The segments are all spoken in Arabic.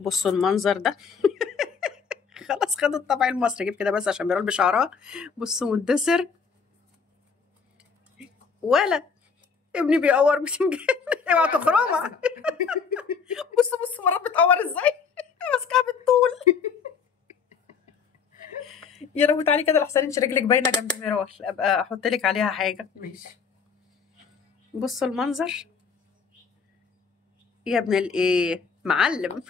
بصوا المنظر ده. خلاص خد الطبع المصري، جيب كده بس عشان ميرال بشعرها. بصوا مندثر ولا ابني بيقور بتنجان. اوعى تخرمها. بصوا مرات بتقور ازاي. ماسكاها بالطول. يا رب تعالي كده لحسن انت رجلك باينه جنب ميرال، ابقى احط لك عليها حاجه. ماشي. بصوا المنظر يا ابن الايه معلم.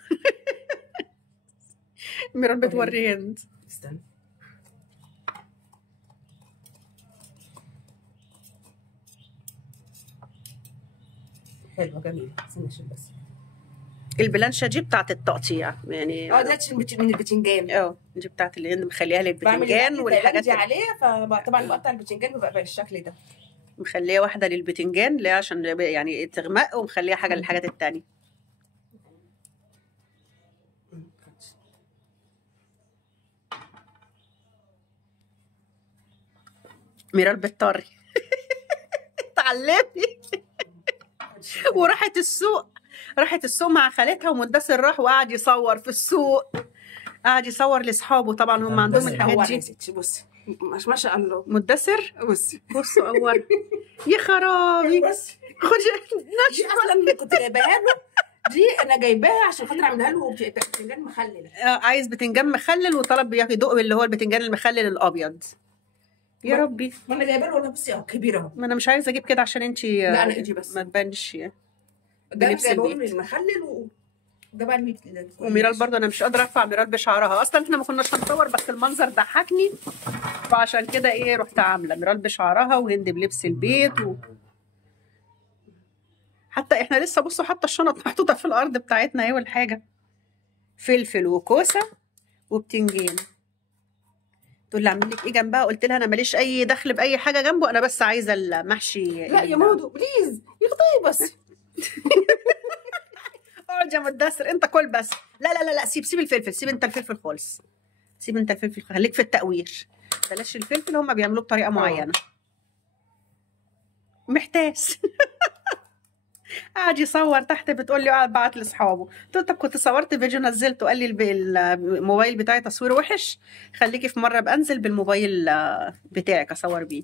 ميرال بتوري هند. استنى. حلوه جميله، استنى اشيل بس. البلانشه دي بتاعت التقطيع يعني. دي من البتنجان. دي بتاعت اللي هند مخليها للبتنجان بعمل والحاجات دي عليها، فطبعا بقطع البتنجان بيبقى بالشكل ده. مخليها واحده للبتنجان ليه؟ عشان يعني تغمق، ومخليها حاجه للحاجات التانية. ميرال بتطري. اتعلمي. وراحت السوق، مع خالتها، ومدثر راح وقعد يصور في السوق، قعد يصور لاصحابه. طبعا هم عندهم الحاجات دي. بصي ما شاء الله. مدثر بصي صور. يا خرابي. بصي خدي دي اصلا كنت جايباها له، دي انا جايباها عشان خاطر اعملها له بتنجان مخلل. عايز بتنجان مخلل، وطلب يدوق اللي هو البتنجان المخلل الابيض. يا ربي. ما انا جايبه له والله. بصي اهو كبيره اهو. ما انا مش عايزه اجيب كده عشان انتي لا انا اجي بس ما تبانش ده بلبس جايبه له البيت. المخلل ده بقى الميت. وميرال برضه انا مش قادره ارفع ميرال بشعرها. اصلا احنا ما كناش هنصور، بس المنظر ضحكني، فعشان كده رحت عامله ميرال بشعرها وهند بلبس البيت حتى احنا لسه بصوا حتى الشنط محطوطه في الارض بتاعتنا اهي، والحاجه فلفل وكوسه وبتنجان. تقول لي اعمل لك ايه جنبها؟ قلت لها انا ماليش اي دخل باي حاجه جنبه، انا بس عايزه المحشي. لا يا مودو بليز يخطي بس. اقعد يا مدثر انت كل بس. لا سيب الفلفل، سيب انت الفلفل خالص، سيب انت الفلفل، خليك في التقوير، بلاش الفلفل، هم بيعملوه بطريقه معينه. محتاس. قاعد يصور تحت، بتقول لي قاعد بعت لاصحابه. قلت له طب كنت صورت فيديو نزلته، قال لي الموبايل بتاعي تصويره وحش، خليكي في مره بنزل بالموبايل بتاعك اصور بيه.